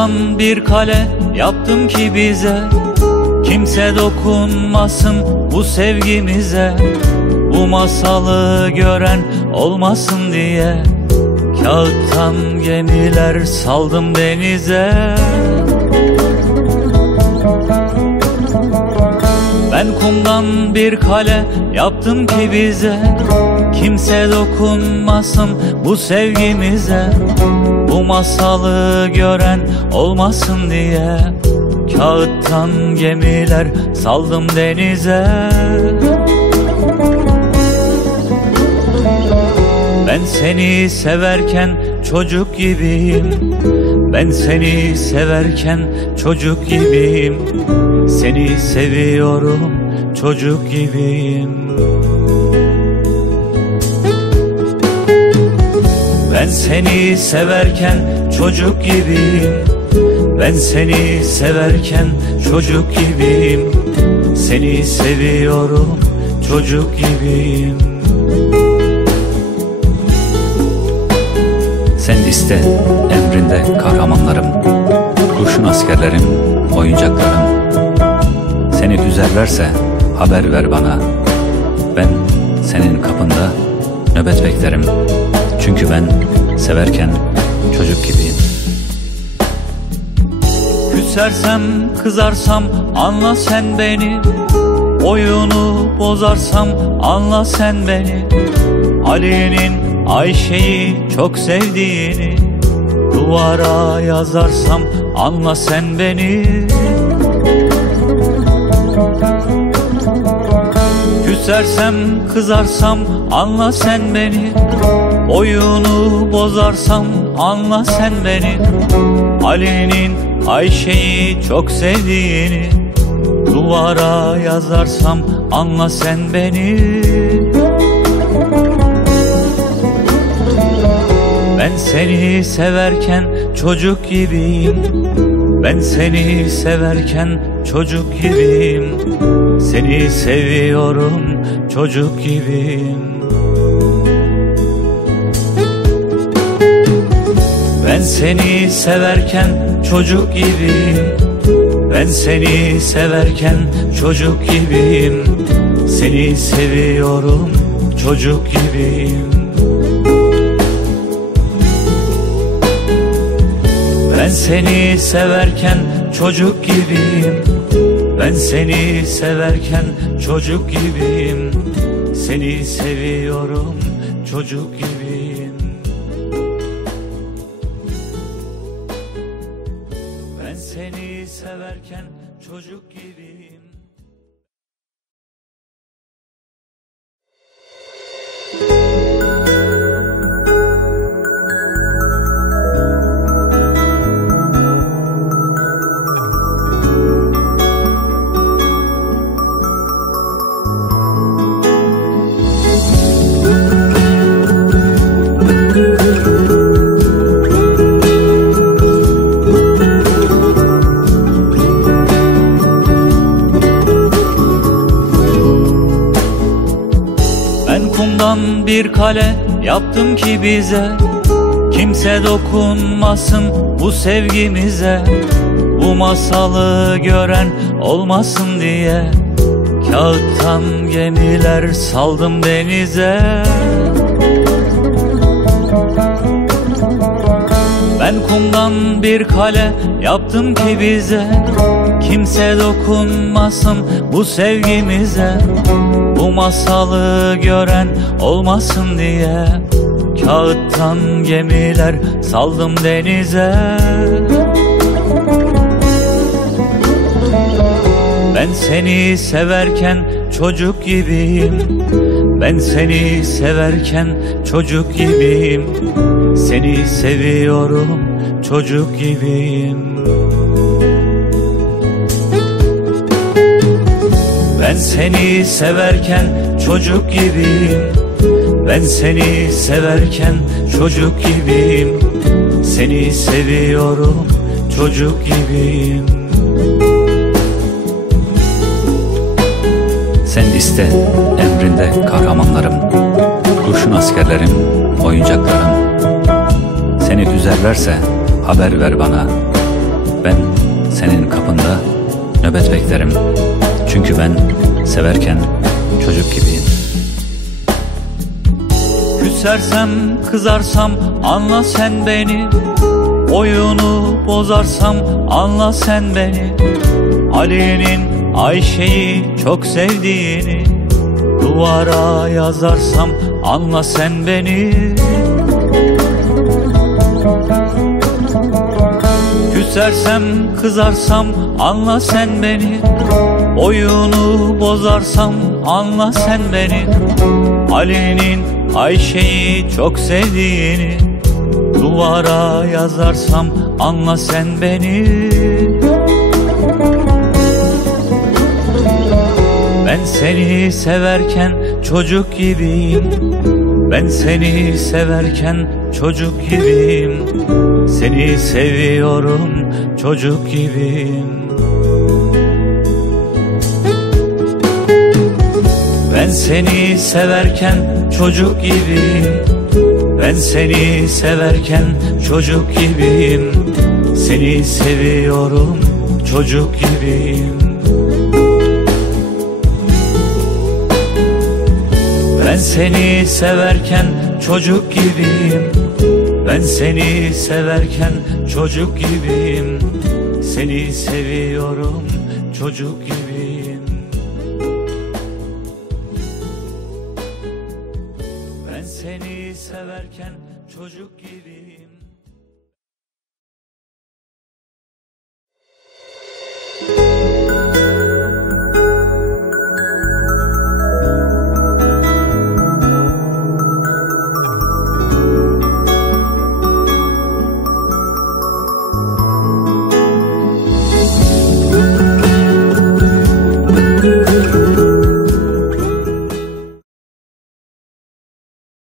Taştan bir kale yaptım ki bize Kimse dokunmasın bu sevgimize Bu masalı gören olmasın diye Kağıttan gemiler saldım denize Ben kumdan bir kale yaptım ki bize Kimse dokunmasın bu sevgimize bu masalı gören olmasın diye Kağıttan gemiler saldım denize Ben seni severken çocuk gibiyim Ben seni severken çocuk gibiyim Seni seviyorum çocuk gibiyim seni severken çocuk gibiyim Ben seni severken çocuk gibiyim Seni seviyorum çocuk gibiyim Sen iste emrinde kahramanlarım Kurşun askerlerim, oyuncaklarım Seni düzerlerse haber ver bana Ben senin kapında nöbet beklerim çünkü ben severken çocuk gibiyim. Küsersem, kızarsam anla sen beni. Oyunu bozarsam anla sen beni. Ali'nin Ayşe'yi çok sevdiğini Duvara yazarsam anla sen beni Küsersem kızarsam anla sen beni Oyunu bozarsam anla sen beni Ali'nin Ayşe'yi çok sevdiğini Duvara yazarsam anla sen beni Ben seni severken çocuk gibiyim Ben seni severken çocuk gibiyim Seni seviyorum çocuk gibiyim Ben seni severken çocuk gibiyim Ben seni severken çocuk gibiyim Seni seviyorum çocuk gibiyim Ben seni severken çocuk gibiyim Ben seni severken çocuk gibiyim Seni seviyorum çocuk gibi give in. Taştan bir kale yaptım ki bize Kimse dokunmasın bu sevgimize Bu masalı gören olmasın diye Kağıttan gemiler saldım denize Ben kumdan bir kale yaptım ki bize Kimse dokunmasın bu sevgimize masalı gören olmasın diye Kağıttan gemiler saldım denize Ben seni severken çocuk gibiyim Ben seni severken çocuk gibiyim Seni seviyorum çocuk gibiyim Ben seni severken çocuk gibiyim Ben seni severken çocuk gibiyim Seni seviyorum çocuk gibiyim Sen iste emrinde kahramanlarım Kurşun askerlerim, oyuncaklarım Seni üzerlerse haber ver bana Ben senin kapında nöbet beklerim çünkü ben severken çocuk gibiyim. Küsersem, kızarsam anla sen beni. Oyunu bozarsam anla sen beni. Ali'nin Ayşe'yi çok sevdiğini duvara yazarsam anla sen beni. Küsersem kızarsam anla sen beni Oyunu bozarsam anla sen beni Ali'nin Ayşe'yi çok sevdiğini Duvara yazarsam anla sen beni Ben seni severken çocuk gibiyim Ben seni severken çocuk gibiyim Seni seviyorum çocuk gibiyim Ben seni severken çocuk gibiyim Ben seni severken çocuk gibiyim Seni seviyorum çocuk gibiyim Ben seni severken çocuk gibiyim Ben seni severken çocuk gibiyim Seni seviyorum çocuk gibiyim Ben seni severken çocuk gibiyim